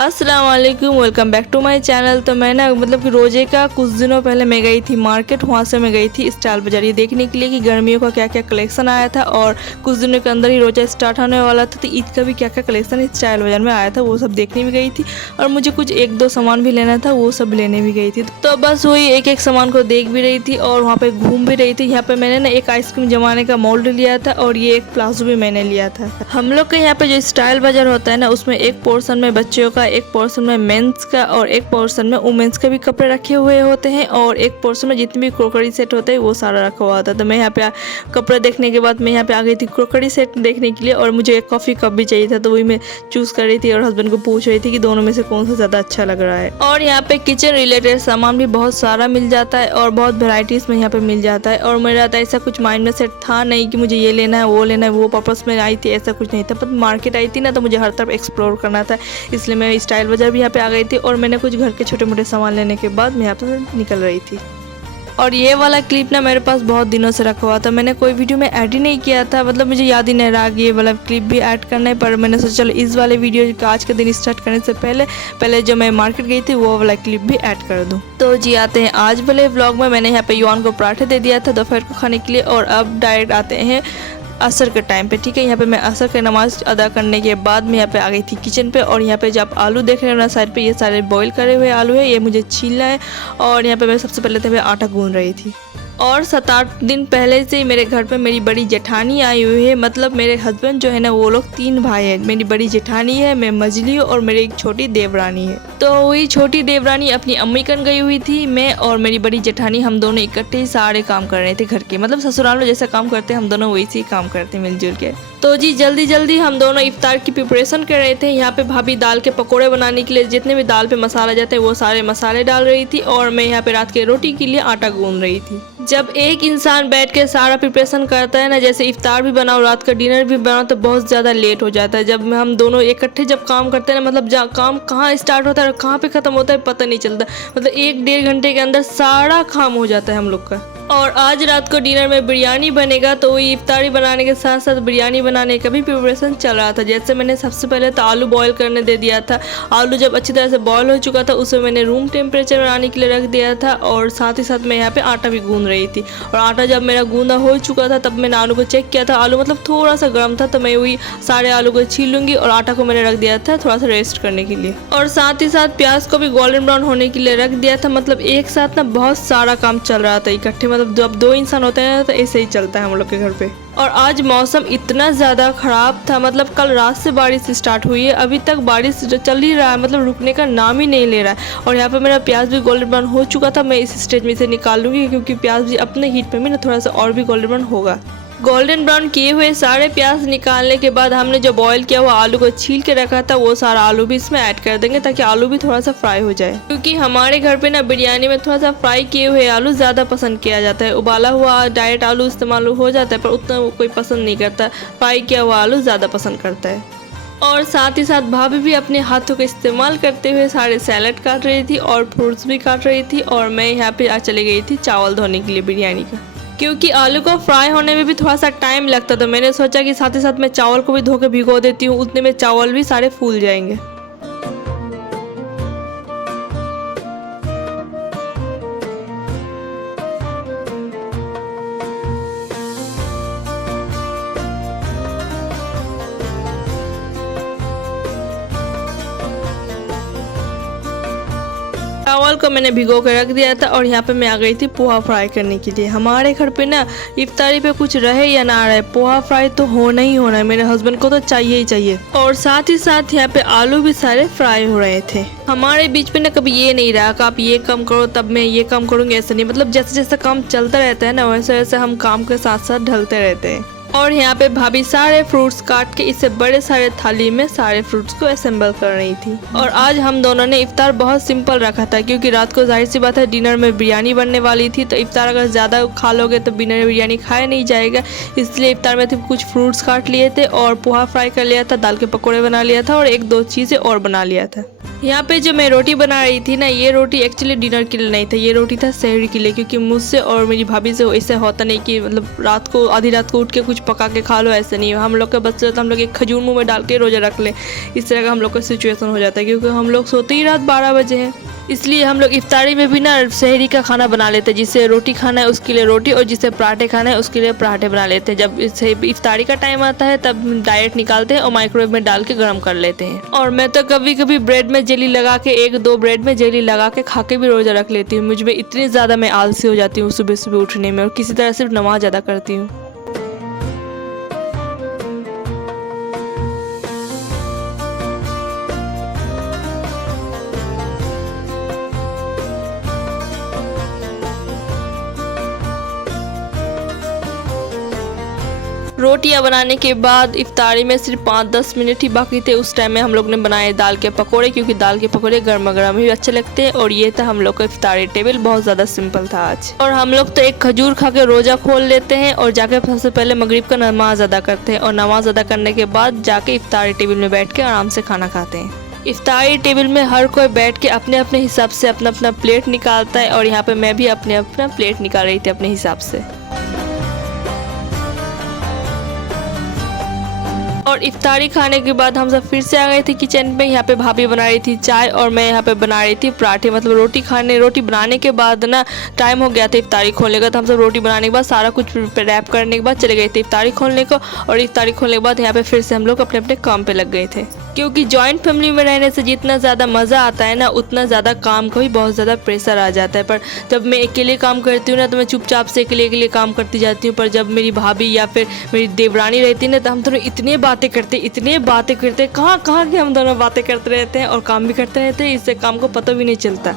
अस्सलाम वालेकुम, welcome back to my channel. तो मैं ना मतलब कि रोजे का कुछ दिनों पहले मैं गई थी मार्केट। वहाँ से मैं गई थी स्टाइल बाजार ये देखने के लिए कि गर्मियों का क्या क्या कलेक्शन आया था, और कुछ दिनों के अंदर ही रोजा स्टार्ट होने वाला था, तो ईद का भी क्या क्या कलेक्शन स्टाइल बाजार में आया था वो सब देखने भी गई थी। और मुझे कुछ एक दो सामान भी लेना था, वो सब लेने भी गई थी। तो बस वही एक एक सामान को देख भी रही थी और वहाँ पे घूम भी रही थी। यहाँ पे मैंने ना एक आइसक्रीम जमाने का मोल्ड लिया था और ये एक प्लाजो भी मैंने लिया था। हम लोग के यहाँ पे जो स्टाइल बाजार होता है ना, उसमें एक पोर्शन में बच्चों का, एक पोर्शन में मेंस का और एक पोर्शन में वुमेन्स के भी कपड़े रखे हुए होते हैं, और एक पोर्शन में जितने भी क्रोकरी सेट होते हैं वो सारा रखा हुआ था। तो मैं यहाँ पे कपड़े देखने के बाद मैं यहाँ पे आ गई थी क्रोकरी सेट देखने के लिए, और मुझे एक कॉफ़ी कप भी चाहिए था, तो वही मैं चूज़ कर रही थी और हस्बैंड को पूछ रही थी कि दोनों में से कौन सा ज़्यादा अच्छा लग रहा है। और यहाँ पे किचन रिलेटेड सामान भी बहुत सारा मिल जाता है और बहुत वेराइटीज़ में यहाँ पे मिल जाता है। और मेरा तो ऐसा कुछ माइंड में सेट था नहीं कि मुझे ये लेना है वो लेना है, वो पर्पस में आई थी, ऐसा कुछ नहीं था। पर मार्केट आई थी ना, तो मुझे हर तरफ एक्सप्लोर करना था, इसलिए मैं स्टाइल बाजार भी यहाँ पे आ गई थी। और मैंने कुछ घर के छोटे मोटे सामान लेने के बाद मैं यहाँ पे निकल रही थी। और ये वाला क्लिप ना मेरे पास बहुत दिनों से रखा हुआ था, मैंने कोई वीडियो में ऐड ही नहीं किया था, मतलब मुझे याद ही नहीं रहा कि ये वाला क्लिप भी ऐड करना है। पर मैंने सोचा चलो इस वाले वीडियो का आज के दिन स्टार्ट करने से पहले जो मैं मार्केट गई थी वो वाला क्लिप भी ऐड कर दूँ। तो जी आते हैं आज वाले व्लॉग में। मैंने यहाँ पे युआन को पराठे दे दिया था दोपहर को खाने के लिए, और अब डायरेक्ट आते हैं असर के टाइम पे। ठीक है, यहाँ पे मैं असर की नमाज अदा करने के बाद मैं यहाँ पे आ गई थी किचन पे। और यहाँ पे जब आलू देख रहे हो ना साइड पे, ये सारे बॉईल करे हुए आलू है, ये मुझे छीलना है। और यहाँ पे मैं सबसे पहले तो मैं आटा गूंद रही थी। और 7-8 दिन पहले से मेरे घर पे मेरी बड़ी जेठानी आई हुई है, मतलब मेरे हस्बैंड जो है ना वो लोग 3 भाई हैं। मेरी बड़ी जेठानी है, मैं मजली हूँ और मेरी एक छोटी देवरानी है। तो वही छोटी देवरानी अपनी अम्मी कन गई हुई थी, मैं और मेरी बड़ी जेठानी हम दोनों इकट्ठे ही सारे काम कर रहे थे घर के, मतलब ससुराल में जैसा काम करते हम दोनों वैसे ही काम करते मिलजुल के। तो जी जल्दी जल्दी हम दोनों इफ्तार की प्रिपरेशन कर रहे थे। यहाँ पे भाभी दाल के पकोड़े बनाने के लिए जितने भी दाल पे मसाला जाते हैं वो सारे मसाले डाल रही थी, और मैं यहाँ पे रात के रोटी के लिए आटा गूंद रही थी। जब एक इंसान बैठ के सारा प्रिपरेशन करता है ना, जैसे इफ्तार भी बनाओ रात का डिनर भी बनाओ, तो बहुत ज़्यादा लेट हो जाता है। जब हम दोनों इकट्ठे जब काम करते हैं ना, मतलब काम कहाँ स्टार्ट होता है और कहाँ पे ख़त्म होता है पता नहीं चलता, मतलब 1-1.5 घंटे के अंदर सारा काम हो जाता है हम लोग का। और आज रात को डिनर में बिरयानी बनेगा, तो वही इफ्तारी बनाने के साथ साथ बिरयानी बनाने का भी प्रिपरेशन चल रहा था। जैसे मैंने सबसे पहले तो आलू बॉईल करने दे दिया था। आलू जब अच्छी तरह से बॉईल हो चुका था उसे मैंने रूम टेम्परेचर बनाने के लिए रख दिया था, और साथ ही साथ मैं यहाँ पे आटा भी गूंद रही थी। और आटा जब मेरा गूंदा हो चुका था तब मैंने आलू को चेक किया था, आलू मतलब थोड़ा सा गर्म था, तो मैं वही सारे आलू को छील लूँगी। और आटा को मैंने रख दिया था थोड़ा सा रेस्ट करने के लिए, और साथ ही साथ प्याज को भी गोल्डन ब्राउन होने के लिए रख दिया था। मतलब एक साथ ना बहुत सारा काम चल रहा था इकट्ठे, मतलब जब 2 इंसान होते हैं तो ऐसे ही चलता है हम लोग के घर पे। और आज मौसम इतना ज़्यादा ख़राब था, मतलब कल रात से बारिश स्टार्ट हुई है, अभी तक बारिश चल ही रहा है, मतलब रुकने का नाम ही नहीं ले रहा है। और यहाँ पे मेरा प्याज भी गोल्डन ब्राउन हो चुका था, मैं इस स्टेज में से निकाल लूँगी क्योंकि प्याज भी अपने हीट पे भी ना थोड़ा सा और भी गोल्डन ब्राउन होगा। गोल्डन ब्राउन किए हुए सारे प्याज निकालने के बाद हमने जो बॉईल किया हुआ आलू को छील के रखा था वो सारा आलू भी इसमें ऐड कर देंगे, ताकि आलू भी थोड़ा सा फ्राई हो जाए। क्योंकि हमारे घर पे ना बिरयानी में थोड़ा सा फ्राई किए हुए आलू ज़्यादा पसंद किया जाता है। उबाला हुआ डायरेक्ट आलू इस्तेमाल हो जाता है पर उतना कोई पसंद नहीं करता, फ्राई किया हुआ आलू ज़्यादा पसंद करता है। और साथ ही साथ भाभी भी अपने हाथों का इस्तेमाल करते हुए सारे सैलड काट रही थी और फ्रूट्स भी काट रही थी, और मैं यहाँ पे चली गई थी चावल धोने के लिए बिरयानी का। क्योंकि आलू को फ्राई होने में भी थोड़ा सा टाइम लगता, तो मैंने सोचा कि साथ ही साथ मैं चावल को भी धो के भिगो देती हूँ, उतने में चावल भी सारे फूल जाएंगे। चावल को मैंने भिगो कर रख दिया था, और यहाँ पे मैं आ गई थी पोहा फ्राई करने के लिए। हमारे घर पे ना इफ्तारी पे कुछ रहे या ना रहे, पोहा फ्राई तो होना ही होना है, मेरे हस्बैंड को तो चाहिए ही चाहिए। और साथ ही साथ यहाँ पे आलू भी सारे फ्राई हो रहे थे। हमारे बीच में ना कभी ये नहीं रहा कि आप ये कम करो तब मैं ये कम करूँगी, ऐसा नहीं, मतलब जैसे जैसे काम चलता रहता है ना वैसे वैसे हम काम के साथ साथ ढलते रहते हैं। और यहाँ पे भाभी सारे फ्रूट्स काट के इसे बड़े सारे थाली में सारे फ्रूट्स को असेंबल कर रही थी। और आज हम दोनों ने इफ्तार बहुत सिंपल रखा था, क्योंकि रात को जाहिर सी बात है डिनर में बिरयानी बनने वाली थी, तो इफ्तार अगर ज़्यादा खा लोगे तो डिनर में बिरयानी खाया नहीं जाएगा, इसलिए इफ्तार में कुछ फ्रूट्स काट लिए थे और पोहा फ्राई कर लिया था, दाल के पकौड़े बना लिया था और 1-2 चीज़ें और बना लिया था। यहाँ पे जो मैं रोटी बना रही थी ना, ये रोटी एक्चुअली डिनर के लिए नहीं था, ये रोटी था सहरी के लिए। क्योंकि मुझसे और मेरी भाभी से ऐसे होता नहीं कि मतलब रात को आधी रात को उठ के कुछ पका के खा लो, ऐसे नहीं। हम लोग का बच्चा तो हम लोग एक खजूर मुँह में डाल के रोज़ा रख ले, इस तरह का हम लोग का सिचुएशन हो जाता है। क्योंकि हम लोग सोते ही रात 12 बजे हैं, इसलिए हम लोग इफ्तारी में भी ना सहरी का खाना बना लेते हैं। जिसे रोटी खाना है उसके लिए रोटी, और जिसे पराठे खाना है उसके लिए पराठे बना लेते हैं। जब इफ्तारी का टाइम आता है तब डायरेक्ट निकालते हैं और माइक्रोवेव में डाल के गर्म कर लेते हैं। और मैं तो कभी कभी ब्रेड में जेली लगा के, 1-2 ब्रेड में जेली लगा के खा के भी रोज़ा रख लेती हूँ। मुझ में इतनी ज़्यादा मैं आलसी हो जाती हूँ सुबह सुबह उठने में, और किसी तरह सिर्फ नमाज अदा करती हूँ। रोटियां बनाने के बाद इफ्तारी में सिर्फ 5-10 मिनट ही बाकी थे। उस टाइम में हम लोग ने बनाए दाल के पकोड़े, क्योंकि दाल के पकोड़े गर्मा गर्म ही अच्छे लगते हैं। और ये था हम लोग का इफ्तारी टेबल, बहुत ज़्यादा सिंपल था आज। और हम लोग तो एक खजूर खा के रोज़ा खोल लेते हैं और जाके सबसे पहले मगरिब का नमाज अदा करते हैं। और नमाज अदा करने के बाद जाके इफ्तारी टेबल में बैठ के आराम से खाना खाते हैं। इफ्तारी टेबल में हर कोई बैठ के अपने अपने हिसाब से अपना अपना प्लेट निकालता है, और यहाँ पे मैं भी अपने अपना प्लेट निकाल रही थी अपने हिसाब से। और इफ्तारी खाने के बाद हम सब फिर से आ गए थे किचन में। यहाँ पे भाभी बना रही थी चाय और मैं यहाँ पे बना रही थी पराठे। मतलब रोटी बनाने के बाद ना टाइम हो गया था इफ्तारी खोलने का, तो हम सब रोटी बनाने के बाद सारा कुछ रैप करने के बाद चले गए थे इफ्तारी खोलने को। और इफ्तारी खोलने के बाद यहाँ पे फिर से हम लोग अपने अपने काम पे लग गए थे। क्योंकि जॉइंट फैमिली में रहने से जितना ज़्यादा मज़ा आता है ना, उतना ज़्यादा काम का भी बहुत ज़्यादा प्रेशर आ जाता है। पर जब मैं अकेले काम करती हूँ ना, तो मैं चुपचाप से अकेले काम करती जाती हूँ। पर जब मेरी भाभी या फिर मेरी देवरानी रहती है ना, तो हम दोनों इतने बातें करते, कहाँ के हम दोनों बातें करते रहते हैं और काम भी करते रहते हैं। इससे काम को पता भी नहीं चलता।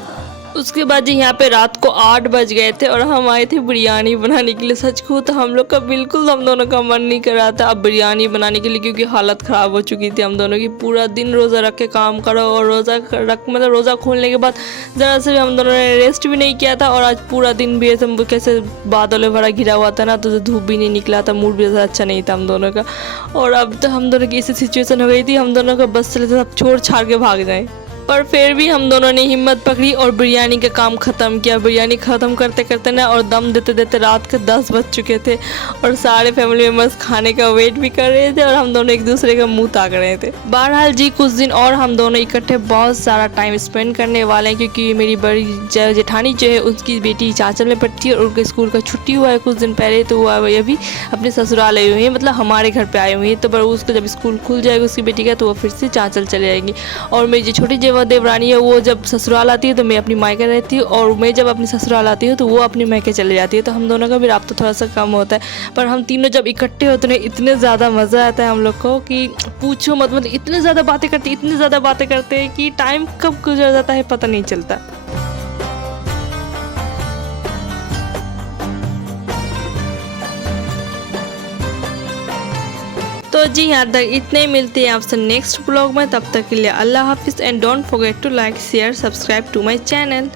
उसके बाद जी यहाँ पे रात को 8 बज गए थे और हम आए थे बिरयानी बनाने के लिए। सच कहूँ तो हम लोग का बिल्कुल हम दोनों का मन नहीं कर रहा था अब बिरयानी बनाने के लिए, क्योंकि हालत ख़राब हो चुकी थी हम दोनों की। पूरा दिन रोज़ा रख के काम करो, और रोज़ा खोलने के बाद ज़रा से भी हम दोनों ने रेस्ट भी नहीं किया था। और आज पूरा दिन भी ऐसे कैसे बादलों भरा घिरा हुआ था ना, तो धूप भी नहीं निकला था, मूड भी ज़्यादा अच्छा नहीं था हम दोनों का। और अब तो हम दोनों की ऐसी सिचुएशन हो गई थी, हम दोनों का बस चले सब छोड़ छाड़ के भाग जाए। पर फिर भी हम दोनों ने हिम्मत पकड़ी और बिरयानी का काम ख़त्म किया। बिरयानी ख़त्म करते करते ना, और दम देते देते रात के 10 बज चुके थे। और सारे फैमिली मेम्बर्स खाने का वेट भी कर रहे थे, और हम दोनों एक दूसरे का मुंह ताक रहे थे। बहरहाल जी, कुछ दिन और हम दोनों इकट्ठे बहुत सारा टाइम स्पेंड करने वाले हैं। क्योंकि मेरी बड़ी जेठानी जो है, उसकी बेटी चांचल में पढ़ती है और उनके स्कूल का छुट्टी हुआ है कुछ दिन पहले। तो वो अभी अपने ससुराल आई हुई है, मतलब हमारे घर पर आई हुई है। तो पर उसको जब स्कूल खुल जाएगा उसकी बेटी का, तो वो फिर से चांचल चले जाएंगी। और मेरी जो छोटी देवरानी है, वो जब ससुराल आती है तो मैं अपनी मायके रहती हूँ, और मैं जब अपनी ससुराल आती हूँ तो वो अपनी मायके चले जाती है। तो हम दोनों का भी राब्ता थोड़ा सा कम होता है। पर हम तीनों जब इकट्ठे होते हैं इतने ज़्यादा मज़ा आता है हम लोग को कि पूछो मत। मतलब इतने ज़्यादा बातें करते हैं कि टाइम कब गुजर जाता है पता नहीं चलता। तो जी यहाँ तक इतने ही, मिलते हैं आपसे नेक्स्ट ब्लॉग में। तब तक के लिए अल्लाह हाफिज़, and don't forget to like, share, subscribe to my channel.